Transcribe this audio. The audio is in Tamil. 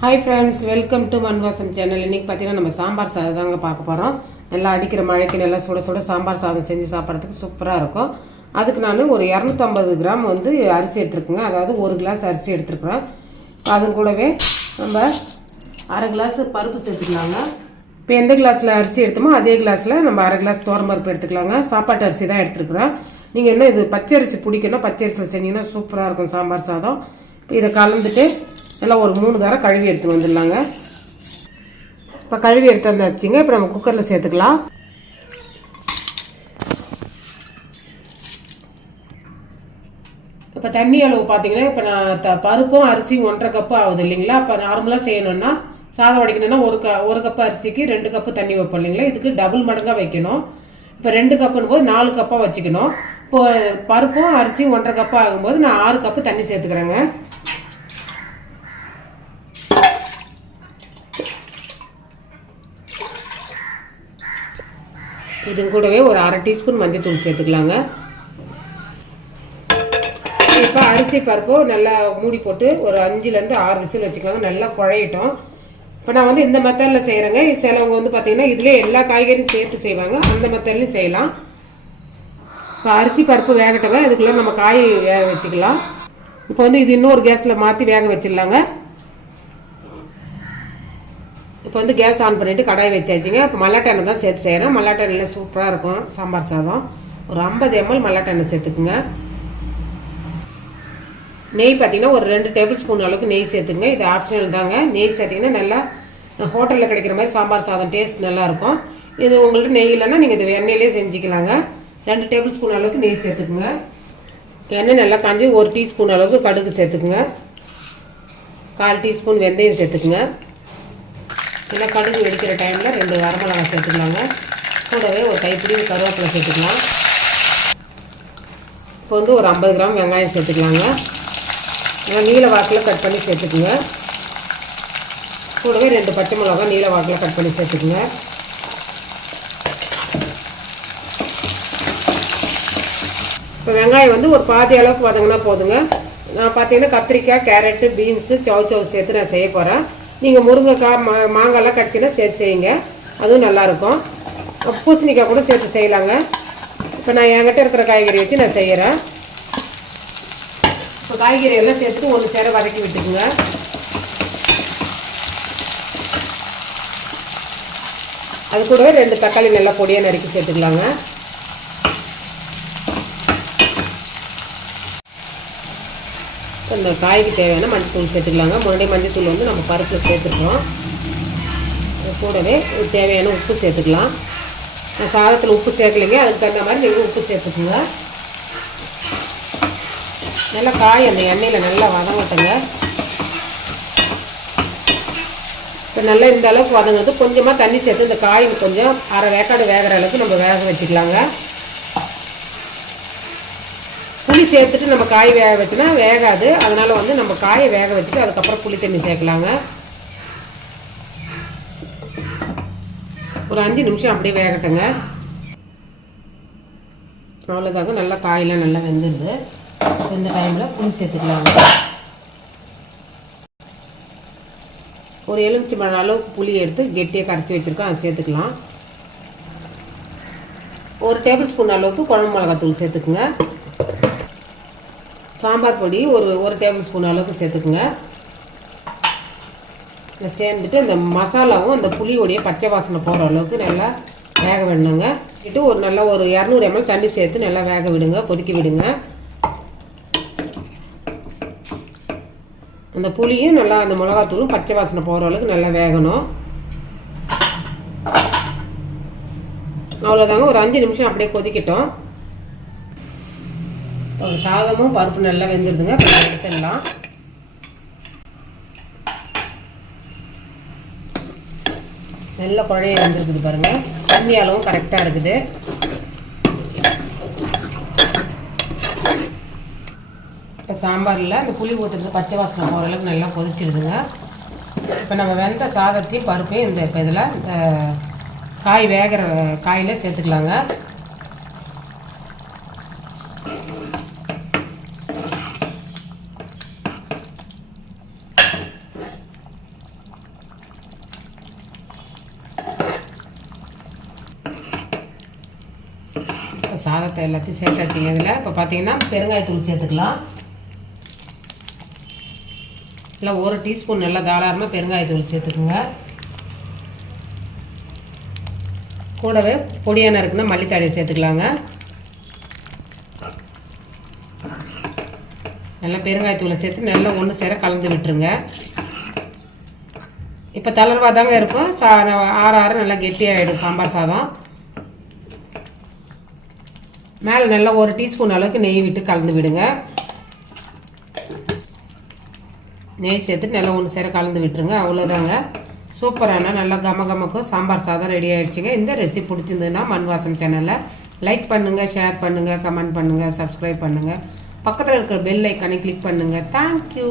Hi friends, welcome to மண்வாசம் channel. இன்றைக்கி பார்த்தீங்கன்னா நம்ம சாம்பார் சாதம் தாங்க பார்க்க போகிறோம். நல்லா அடிக்கிற மழைக்கு நல்லா சுட சுட சாம்பார் சாதம் செஞ்சு சாப்பிட்றதுக்கு சூப்பராக இருக்கும். அதுக்கு நான் ஒரு 250 கிராம் அரிசி எடுத்துருக்குங்க. அதாவது ஒரு கிளாஸ் அரிசி எடுத்துருக்குறோம். அது கூடவே நம்ம அரை கிளாஸ் பருப்பு சேர்த்துக்கலாங்க. இப்போ எந்த கிளாஸில் அரிசி எடுத்தோமோ அதே கிளாஸில் நம்ம அரை கிளாஸ் பருப்பு எடுத்துக்கலாங்க. சாப்பாட்டு அரிசி தான் எடுத்துருக்குறோம். நீங்கள் இன்னும் இது பச்சரிசி பிடிக்கணும், பச்சரிசியில் செஞ்சிங்கன்னா சூப்பராக இருக்கும் சாம்பார் சாதம். இப்போ இதை கலந்துட்டு நல்லா ஒரு 3 தடவை கழுவி எடுத்து வந்துடலாங்க. இப்போ கழுவி எடுத்து வந்தாச்சுங்க. இப்போ நம்ம குக்கரில் சேர்த்துக்கலாம். இப்போ தண்ணி அளவு பார்த்தீங்கன்னா, இப்போ நான் பருப்பும் அரிசியும் 1.5 கப்பு ஆகுது இல்லைங்களா. இப்போ நார்மலாக செய்யணும்னா சாதம் வடிக்கணும்னா ஒரு கப்பு அரிசிக்கு 2 கப்பு தண்ணி வைப்போம் இல்லைங்களா. இதுக்கு டபுள் மடங்காக வைக்கணும். இப்போ 2 கப்புன்னு போது 4 கப்பாக வச்சுக்கணும். இப்போ பருப்பும் அரிசியும் 1.5 கப்பு ஆகும்போது நான் 6 கப்பு தண்ணி சேர்த்துக்கிறேங்க. இது கூடவே ஒரு அரை டீஸ்பூன் மஞ்சள் தூள் சேர்த்துக்கலாங்க. இப்போ அரிசி பருப்பு நல்லா மூடி போட்டு ஒரு 5லேருந்து 6 விசில் வச்சுக்கலாங்க. நல்லா குழையட்டும். இப்போ நான் இந்த மெத்தடில் செய்கிறேங்க. சிலவங்க பார்த்தீங்கன்னா இதிலே எல்லா காய்கறியும் சேர்த்து செய்வாங்க. அந்த மெத்தட்லையும் செய்யலாம். இப்போ அரிசி பருப்பு வேகட்டுங்க. அதுக்குள்ளே நம்ம காய் வேக வச்சுக்கலாம். இப்போ இது இன்னொரு கேஸில் மாற்றி வேக வச்சிடலாங்க. இப்போ கேஸ் ஆன் பண்ணிவிட்டு கடாய் வச்சாச்சுங்க. இப்போ மல்லாட்டெண்ணெய் தான் சேர்த்து செய்கிறேன். மல்லாட்டெண்ணெயில் சூப்பராக இருக்கும் சாம்பார் சாதம். ஒரு 50 ml மல்லாட்டெண்ணெய் சேர்த்துக்குங்க. நெய் பார்த்திங்கன்னா ஒரு 2 டேபிள் ஸ்பூன் அளவுக்கு நெய் சேர்த்துங்க. இது ஆப்ஷனல் தாங்க. நெய் சேர்த்திங்கன்னா நல்லா ஹோட்டலில் கிடைக்கிற மாதிரி சாம்பார் சாதம் டேஸ்ட் நல்லாயிருக்கும். இது உங்கள்கிட்ட நெய் இல்லைன்னா நீங்கள் இது எண்ணெயிலே செஞ்சுக்கலாங்க. 2 டேபிள் ஸ்பூன் அளவுக்கு நெய் சேர்த்துக்குங்க. எண்ணெய் நல்லா காஞ்சி 1 டீஸ்பூன் அளவுக்கு கடுகு சேர்த்துக்குங்க. 1/4 டீஸ்பூன் வெந்தயம் சேர்த்துக்குங்க. இல்லை கடுகு வெடிக்கிற டைமில் 2 வரமிளகாய் சேர்த்துக்கலாங்க. கூடவே ஒரு கைப்பிடி கருவேப்பிலை சேர்த்துக்கலாம். இப்போ ஒரு 50 கிராம் வெங்காயம் சேர்த்துக்கலாங்க. நீல வாக்கில் கட் பண்ணி சேர்த்துக்குங்க. கூடவே 2 பச்சை மிளகாய் நீல வாக்கில் கட் பண்ணி சேர்த்துக்குங்க. இப்போ வெங்காயம் ஒரு பாதி அளவுக்கு வதங்கினா போதுங்க. நான் பார்த்தீங்கன்னா கத்திரிக்காய், கேரட்டு, பீன்ஸு, சவு சேர்த்து நான் செய்ய போகிறேன். நீங்கள் முருங்கைக்காய், மாங்காய்லாம் கட்டினா சேர்த்து செய்யுங்க. அதுவும் நல்லாயிருக்கும். பூசணிக்காய் கூட சேர்த்து செய்யலாங்க. இப்போ நான் என்கிட்ட இருக்கிற காய்கறி வச்சு நான் செய்கிறேன். இப்போ காய்கறி எல்லாம் சேர்த்துட்டு ஒன்று சேர வதக்கி விட்டுக்குங்க. அது கூடவே 2 தக்காளி நல்லா பொடியாக நறுக்கி சேர்த்துக்கலாங்க. இந்த காய்க்கு தேவையான மஞ்சள் தூள் சேர்த்துக்கலாங்க. முன்னாடி மஞ்சள் தூள் நம்ம பருப்பில் சேர்த்துருக்கோம். கூடவே தேவையான உப்பு சேர்த்துக்கலாம். நான் சாதத்தில் உப்பு சேர்க்கலைங்க. அதுக்கு தகுந்த மாதிரி நீங்கள் உப்பு சேர்த்துக்குங்க. நல்லா காய் அந்த எண்ணெயில் நல்லா வதங்கட்டுங்க. இப்போ நல்லா இந்த அளவுக்கு வதங்குறது கொஞ்சமாக தண்ணி சேர்த்து இந்த காய் கொஞ்சம் அரை வேக்காடு வேகிற அளவுக்கு நம்ம வேக வச்சுக்கலாங்க. புளி சேர்த்துட்டு நம்ம காய் வேக வச்சுனா வேகாது. அதனால் நம்ம காயை வேக வச்சுட்டு அதுக்கப்புறம் புளி தண்ணி சேர்க்கலாங்க. ஒரு 5 நிமிஷம் அப்படியே வேகட்டுங்க. அவ்வளோதாங்க. நல்லா காயெல்லாம் நல்லா வெந்துடுது. இந்த டைமில் புளி சேர்த்துக்கலாங்க. ஒரு எலுமிச்சை பழம் அளவுக்கு புளி எடுத்து கெட்டியாக கரைச்சி வச்சுருக்கோம். அதை சேர்த்துக்கலாம். 1 டேபிள் ஸ்பூன் அளவுக்கு குழம்பு மிளகாத்தூள் சேர்த்துக்குங்க. சாம்பார் பொடி ஒரு டேபிள் ஸ்பூன் அளவுக்கு சேர்த்துக்குங்க. சேர்ந்துட்டு அந்த மசாலாவும் அந்த புளியோடைய பச்சை வாசனை போகிற அளவுக்கு நல்லா வேக விடணுங்க. இது ஒரு 200 ml தண்ணி சேர்த்து நல்லா வேக விடுங்க, கொதிக்க விடுங்க. அந்த புளியும் நல்லா அந்த மிளகாத்தூளும் பச்சை வாசனை போகிற அளவுக்கு நல்லா வேகணும். அவ்வளோதாங்க. ஒரு 5 நிமிஷம் அப்படியே கொதிக்கட்டும். சாதமும் பருப்பு நல்லா வெந்துடுதுங்க. இப்போ எடுத்துடலாம். நல்ல குழைய வெந்துருக்குது பாருங்கள். தண்ணி அளவும் கரெக்டாக இருக்குது. இப்போ சாம்பாரில் அந்த புளி ஊற்றுறது பச்சை வாசனை போகிற அளவுக்கு நல்லா கொதிச்சிடுதுங்க. இப்போ நம்ம வெந்த சாதத்தையும் பருப்பையும் இப்போ இதில் இந்த காய் வேகிற காயில் சேர்த்துக்கலாங்க. இப்போ சாதத்தை எல்லாத்தையும் சேர்த்தாச்சிங்க. இதில் இப்போ பார்த்தீங்கன்னா பெருங்காயத்தூள் சேர்த்துக்கலாம். இல்லை 1 டீஸ்பூன் நல்லா தாராளமாக பெருங்காயத்தூள் சேர்த்துக்குங்க. கூடவே பொடியான இருக்குன்னா மல்லித்தழையை சேர்த்துக்கலாங்க. நல்லா பெருங்காயத்தூளை சேர்த்து நல்லா ஒன்று சேர கலந்து விட்டுருங்க. இப்போ தளர்வாக தாங்க இருக்கும். ஆற நல்லா கெட்டியாகிடும் சாம்பார் சாதம். மேலே நல்லா 1 டீஸ்பூன் அளவுக்கு நெய் விட்டு கலந்து விடுங்க. நெய் சேர்த்துட்டு நல்லா ஒன்று சேர கலந்து விட்டுருங்க. அவ்வளோதாங்க. சூப்பரான நல்லா கமகமக்கும் சாம்பார் சாதம் ரெடி ஆகிடுச்சிங்க. இந்த ரெசிபி பிடிச்சிருந்ததுன்னா மண் வாசம் சேனலில் லைக் பண்ணுங்கள், ஷேர் பண்ணுங்கள், கமெண்ட் பண்ணுங்கள், சப்ஸ்கிரைப் பண்ணுங்கள். பக்கத்தில் இருக்கிற பெல் ஐக்கானை கிளிக் பண்ணுங்கள். தேங்க்யூ.